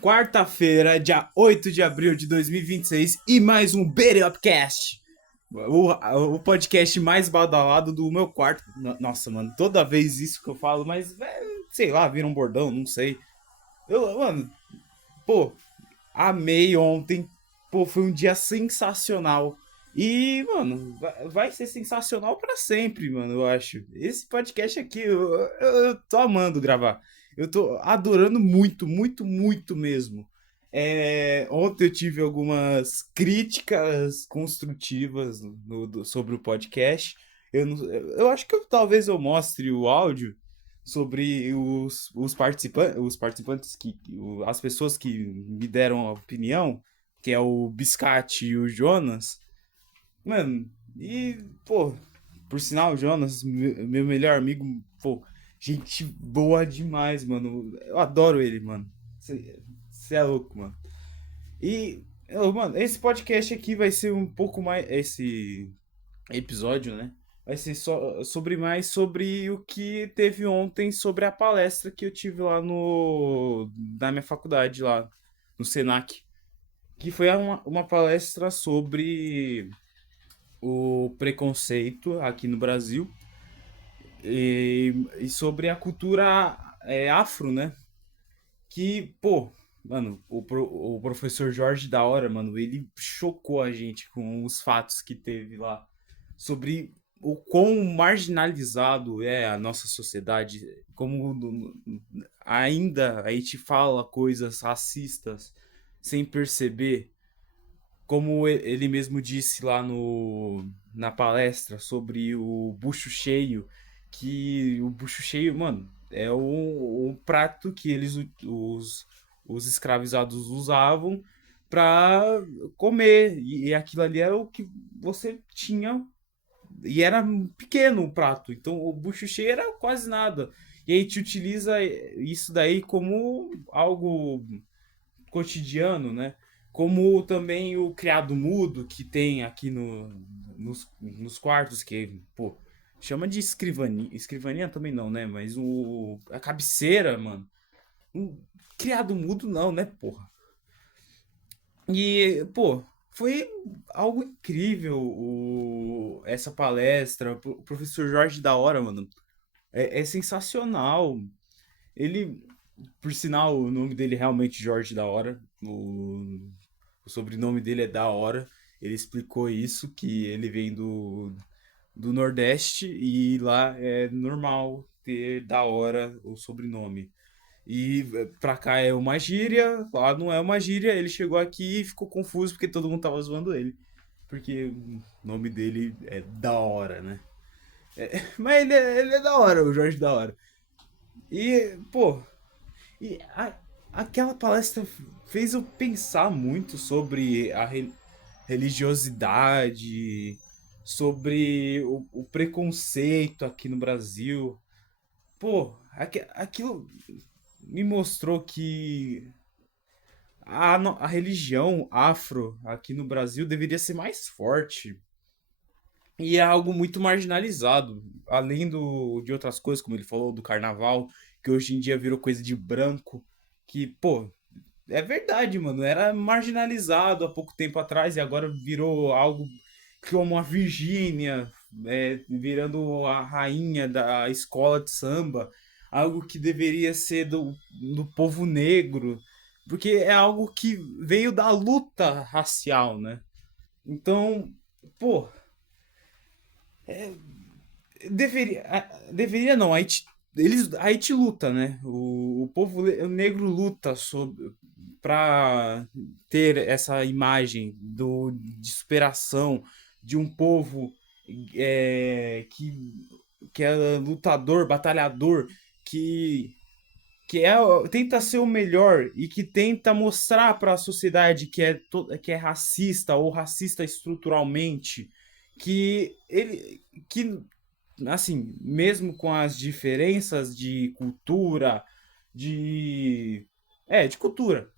Quarta-feira, dia 8 de abril de 2026 e mais um Beat Upcast. O podcast mais badalado do meu quarto. Nossa, mano, toda vez isso que eu falo, mas sei lá, vira um bordão, não sei. Mano, pô, amei ontem. Pô, foi um dia sensacional. E, mano, vai ser sensacional pra sempre, mano, eu acho. Esse podcast aqui, eu tô amando gravar. Eu tô adorando muito, muito, muito mesmo. Ontem eu tive algumas críticas construtivas sobre o podcast. Eu acho que talvez eu mostre o áudio sobre os participantes as pessoas que me deram a opinião, que é o Biscate e o Jonas. Mano, e, pô, por sinal, o Jonas, meu melhor amigo, pô, gente boa demais, mano. Eu adoro ele, mano. Você é louco, mano. E, mano, esse podcast aqui vai ser um pouco mais. Esse episódio, né? Vai ser só sobre mais sobre o que teve ontem sobre a palestra que eu tive lá no na minha faculdade lá no Senac, que foi uma palestra sobre o preconceito aqui no Brasil e sobre a cultura afro, né? Que, pô, mano, o professor Jorge da hora, mano, ele chocou a gente com os fatos que teve lá sobre o quão marginalizado é a nossa sociedade, como ainda a gente fala coisas racistas sem perceber, como ele mesmo disse lá na palestra sobre o bucho cheio, que o bucho cheio, mano, é o prato que os escravizados usavam pra comer. E aquilo ali era o que você tinha. E era pequeno o prato. Então o bucho cheio era quase nada. E a gente utiliza isso daí como algo cotidiano, né? Como também o criado mudo que tem aqui nos quartos, que, pô, chama de escrivaninha. Escrivaninha também não, né? Mas a cabeceira, mano. Um criado mudo não, né, porra? E, pô, foi algo incrível essa palestra. O professor Jorge da hora, mano. É sensacional. Ele, por sinal, o nome dele é realmente Jorge da hora. O sobrenome dele é da hora. Ele explicou isso, que ele vem do Nordeste e lá é normal ter da hora o sobrenome. E pra cá é uma gíria, lá não é uma gíria. Ele chegou aqui e ficou confuso porque todo mundo tava zoando ele. Porque o nome dele é da hora, né? Mas ele é da hora, o Jorge da hora. E, pô, e aquela palestra fez eu pensar muito sobre a religiosidade, sobre o preconceito aqui no Brasil. Pô, aquilo me mostrou que a religião afro aqui no Brasil deveria ser mais forte. E é algo muito marginalizado. Além de outras coisas, como ele falou, do carnaval, que hoje em dia virou coisa de branco. Que, pô, é verdade, mano. Era marginalizado há pouco tempo atrás e agora virou algo como a Virgínia, virando a rainha da escola de samba. Algo que deveria ser do povo negro. Porque é algo que veio da luta racial, né? Então, pô, deveria. Deveria não, a gente luta, né? O povo negro luta pra ter essa imagem de superação de um povo que é lutador, batalhador, que, tenta ser o melhor e que tenta mostrar para a sociedade que é racista ou racista estruturalmente, que assim, mesmo com as diferenças de cultura, de cultura,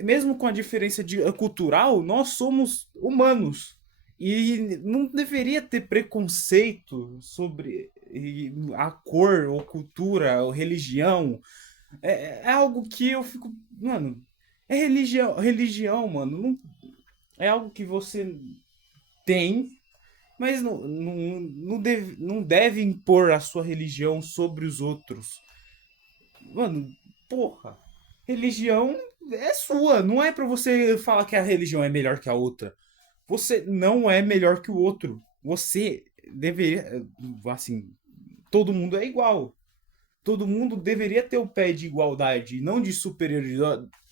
mesmo com a diferença cultural, nós somos humanos. E não deveria ter preconceito sobre a cor, ou cultura, ou religião. É algo que eu fico. Mano. É religião, religião, mano, é algo que você tem, mas não deve impor a sua religião sobre os outros. Mano, porra. Religião é sua. Não é pra você falar que a religião é melhor que a outra. Você não é melhor que o outro. Você deveria. Assim, todo mundo é igual. Todo mundo deveria ter o pé de igualdade, não de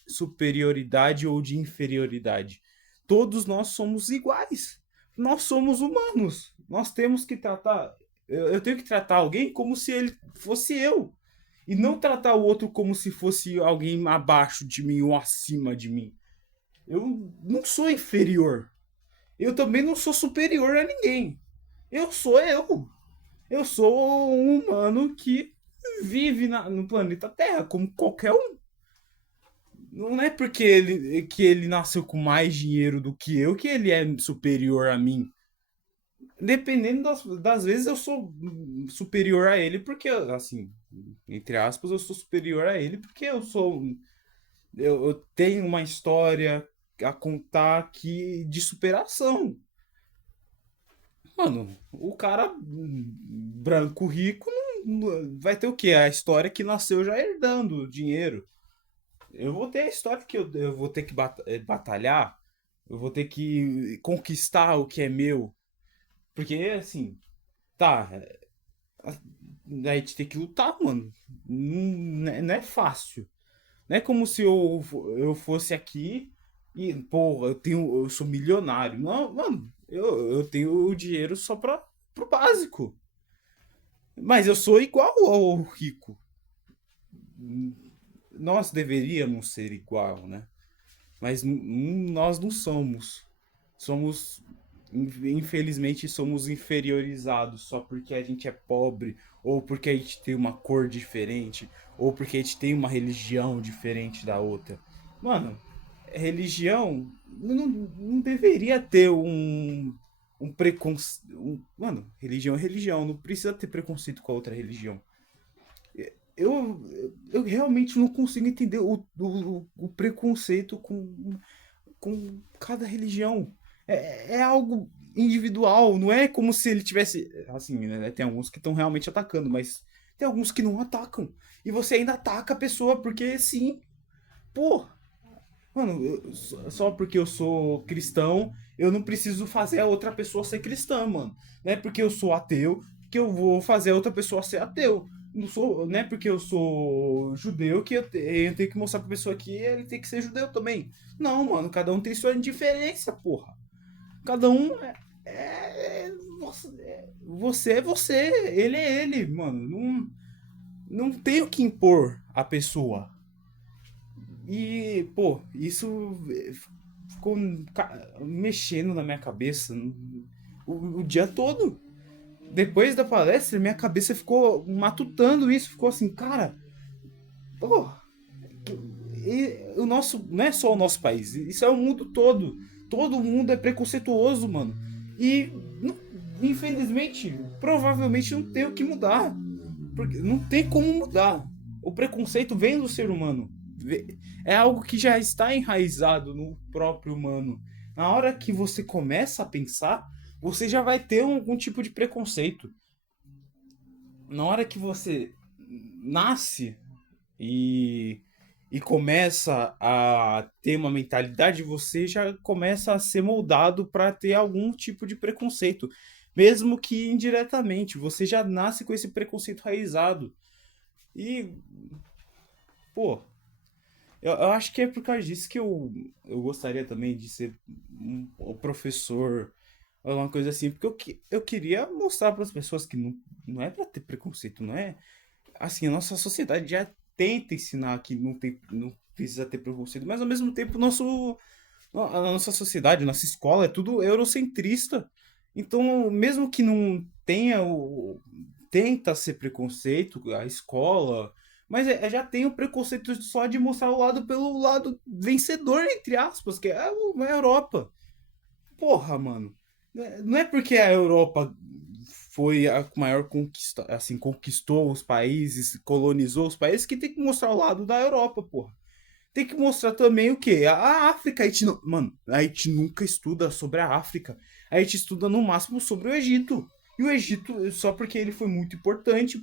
superioridade ou de inferioridade. Todos nós somos iguais. Nós somos humanos. Nós temos que tratar. Eu tenho que tratar alguém como se ele fosse eu. E não tratar o outro como se fosse alguém abaixo de mim ou acima de mim. Eu não sou inferior. Eu também não sou superior a ninguém. Eu sou eu. Eu sou um humano que vive no planeta Terra, como qualquer um. Não é porque que ele nasceu com mais dinheiro do que eu que ele é superior a mim. Dependendo das vezes, eu sou superior a ele porque, assim, entre aspas, eu sou superior a ele porque eu tenho uma história a contar aqui de superação. Mano, o cara branco rico vai ter o quê? A história que nasceu já herdando dinheiro. Eu vou ter a história que eu vou ter que batalhar, eu vou ter que conquistar o que é meu. Porque, assim, tá, a gente tem que lutar, mano. Não é fácil. Não é como se eu fosse aqui e, pô, eu sou milionário. Não, mano, eu tenho o dinheiro só pro básico. Mas eu sou igual ao rico. Nós deveríamos ser igual, né? Mas nós não somos. Somos, infelizmente, somos inferiorizados só porque a gente é pobre, ou porque a gente tem uma cor diferente, ou porque a gente tem uma religião diferente da outra. Mano, religião não deveria ter um preconceito. Mano, religião é religião, não precisa ter preconceito com a outra religião. Eu, eu realmente não consigo entender o preconceito com cada religião. É algo individual, não é como se ele tivesse. Assim, né, tem alguns que estão realmente atacando, mas tem alguns que não atacam. E você ainda ataca a pessoa porque sim. Pô, mano, só porque eu sou cristão, eu não preciso fazer a outra pessoa ser cristã, mano. Não é porque eu sou ateu que eu vou fazer a outra pessoa ser ateu. Não é porque eu sou judeu que eu tenho que mostrar pra pessoa que ele tem que ser judeu também. Não, mano, cada um tem sua indiferença, porra. Cada um você é você, ele é ele, mano. Não tem o que impor a pessoa. E, pô, isso ficou mexendo na minha cabeça o dia todo. Depois da palestra, minha cabeça ficou matutando isso, ficou assim, cara, pô, o nosso, não é só o nosso país, isso é o mundo todo. Todo mundo é preconceituoso, mano. E, infelizmente, provavelmente não tem o que mudar. Porque não tem como mudar. O preconceito vem do ser humano. É algo que já está enraizado no próprio humano. Na hora que você começa a pensar, você já vai ter algum tipo de preconceito. Na hora que você nasce e, e começa a ter uma mentalidade, você já começa a ser moldado para ter algum tipo de preconceito. Mesmo que indiretamente, você já nasce com esse preconceito raizado. E, pô, eu acho que é por causa disso que eu gostaria também de ser um professor, alguma coisa assim, porque eu queria mostrar para as pessoas que não é para ter preconceito, não é. Assim, a nossa sociedade já tenta ensinar que não precisa ter preconceito, mas ao mesmo tempo a nossa sociedade, nossa escola é tudo eurocentrista. Então, mesmo que não tenha tenta ser preconceito, a escola, mas já tem o preconceito só de mostrar o lado pelo lado vencedor, entre aspas, que é a Europa. Porra, mano. Não é porque a Europa foi a maior conquista, assim, conquistou os países, colonizou os países, que tem que mostrar o lado da Europa, porra. tem que mostrar também o quê? A África. A gente não, mano, a gente nunca estuda sobre a África. A gente estuda no máximo sobre o Egito. E o Egito, só porque ele foi muito importante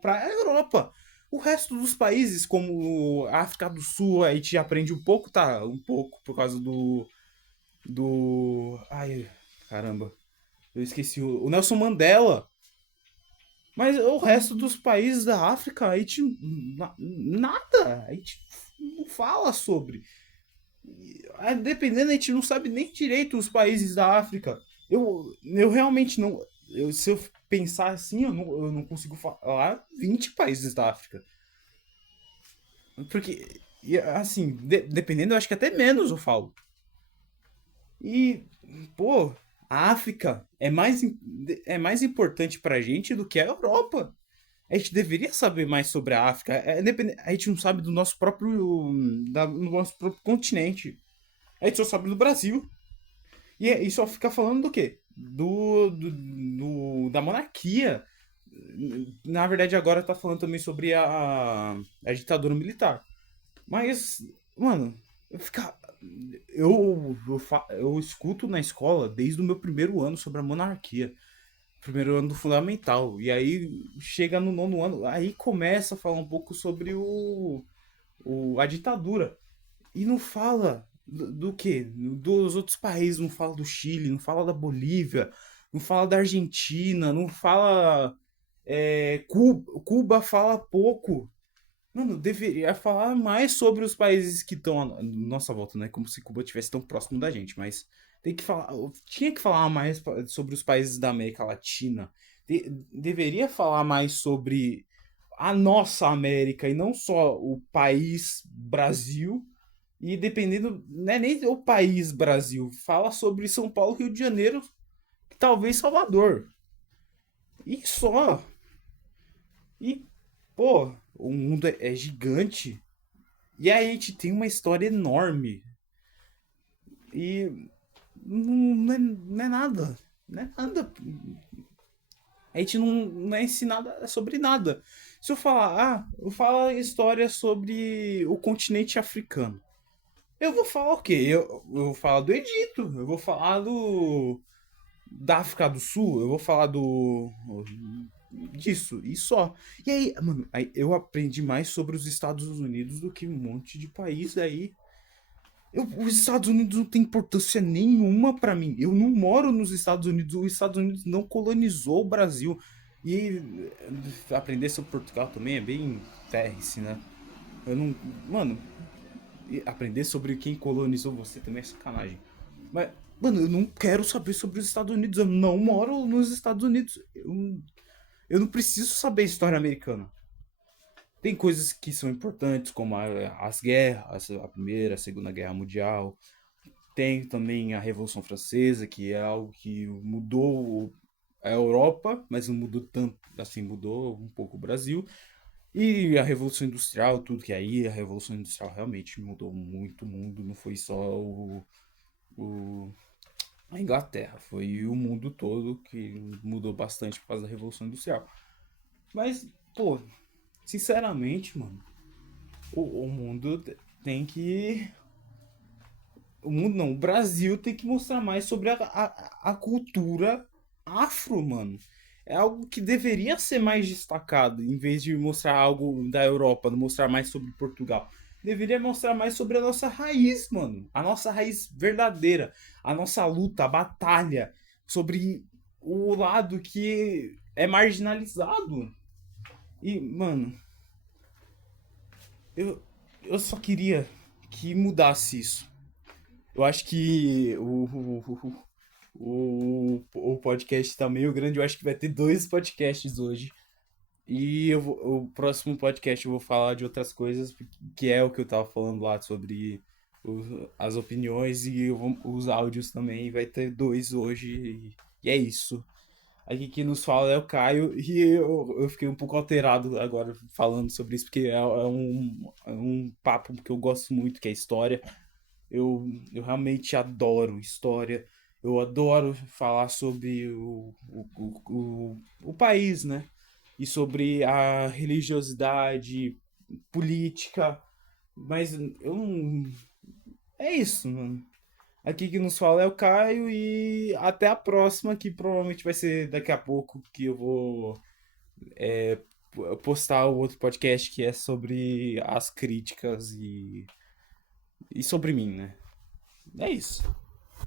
pra Europa. O resto dos países, como a África do Sul, a gente aprende um pouco, tá? Um pouco, por causa do. Ai, caramba. Eu esqueci. O Nelson Mandela. Mas o resto dos países da África, a gente. Nada. A gente não fala sobre. Dependendo, a gente não sabe nem direito os países da África. Eu realmente não. Se eu pensar assim, eu não consigo falar 20 países da África. Porque, assim, dependendo, eu acho que até menos eu falo. E, pô, a África é mais importante pra gente do que a Europa. A gente deveria saber mais sobre a África. A gente não sabe do nosso próprio continente. A gente só sabe do Brasil. E só fica falando do quê? Da monarquia. Na verdade, agora tá falando também sobre a ditadura militar. Mas, mano, eu ficar. Eu escuto na escola desde o meu primeiro ano sobre a monarquia. Primeiro ano do fundamental. E aí chega no nono ano, aí começa a falar um pouco sobre a ditadura. E não fala do quê? Dos outros países, não fala do Chile, não fala da Bolívia, não fala da Argentina, não fala. Cuba fala pouco. Mano, deveria falar mais sobre os países que estão à nossa volta, né? Como se Cuba estivesse tão próximo da gente, mas tem que falar, tinha que falar mais sobre os países da América Latina. Deveria falar mais sobre a nossa América e não só o país Brasil. E dependendo, não é nem o país Brasil, fala sobre São Paulo, Rio de Janeiro, talvez Salvador. E só. E, pô, o mundo é gigante. E aí a gente tem uma história enorme. E não é nada. Não é nada. A gente não é ensinado sobre nada. Se eu falar, eu falo história sobre o continente africano. Eu vou falar o quê? Eu vou falar do Egito. Eu vou falar da África do Sul. Eu vou falar disso e só. E aí, mano, eu aprendi mais sobre os Estados Unidos do que um monte de país aí. Os Estados Unidos não tem importância nenhuma pra mim. Eu não moro nos Estados Unidos. Os Estados Unidos não colonizou o Brasil. E aprender sobre Portugal também é bem ferrice, né? Eu não. Mano, aprender sobre quem colonizou você também é sacanagem. Mas, mano, eu não quero saber sobre os Estados Unidos. Eu não moro nos Estados Unidos. Eu não preciso saber história americana. Tem coisas que são importantes, como as guerras, a Primeira, a Segunda Guerra Mundial. Tem também a Revolução Francesa, que é algo que mudou a Europa, mas não mudou tanto, assim, mudou um pouco o Brasil. E a Revolução Industrial, tudo que aí, a Revolução Industrial realmente mudou muito o mundo, não foi só o- a Inglaterra, foi o mundo todo que mudou bastante por causa da Revolução Industrial. Mas, pô, sinceramente, mano, o mundo tem que. O mundo não, o Brasil tem que mostrar mais sobre a cultura afro, mano. É algo que deveria ser mais destacado, em vez de mostrar algo da Europa, mostrar mais sobre Portugal. Deveria mostrar mais sobre a nossa raiz, mano. A nossa raiz verdadeira. A nossa luta, a batalha. Sobre o lado que é marginalizado. E, mano, eu, eu só queria que mudasse isso. Eu acho que o podcast tá meio grande. Eu acho que vai ter dois podcasts hoje. E o próximo podcast eu vou falar de outras coisas, que é o que eu tava falando lá sobre as opiniões e os áudios também. Vai ter dois hoje. E é isso. Aqui quem nos fala é o Caio. E eu fiquei um pouco alterado agora falando sobre isso, porque é um papo que eu gosto muito, que é história. Eu realmente adoro história. Eu adoro falar sobre o país, né? E sobre a religiosidade, política. Mas eu não. É isso, mano. Aqui que nos fala é o Caio e até a próxima, que provavelmente vai ser daqui a pouco, que eu vou postar o outro podcast que é sobre as críticas e sobre mim, né? É isso.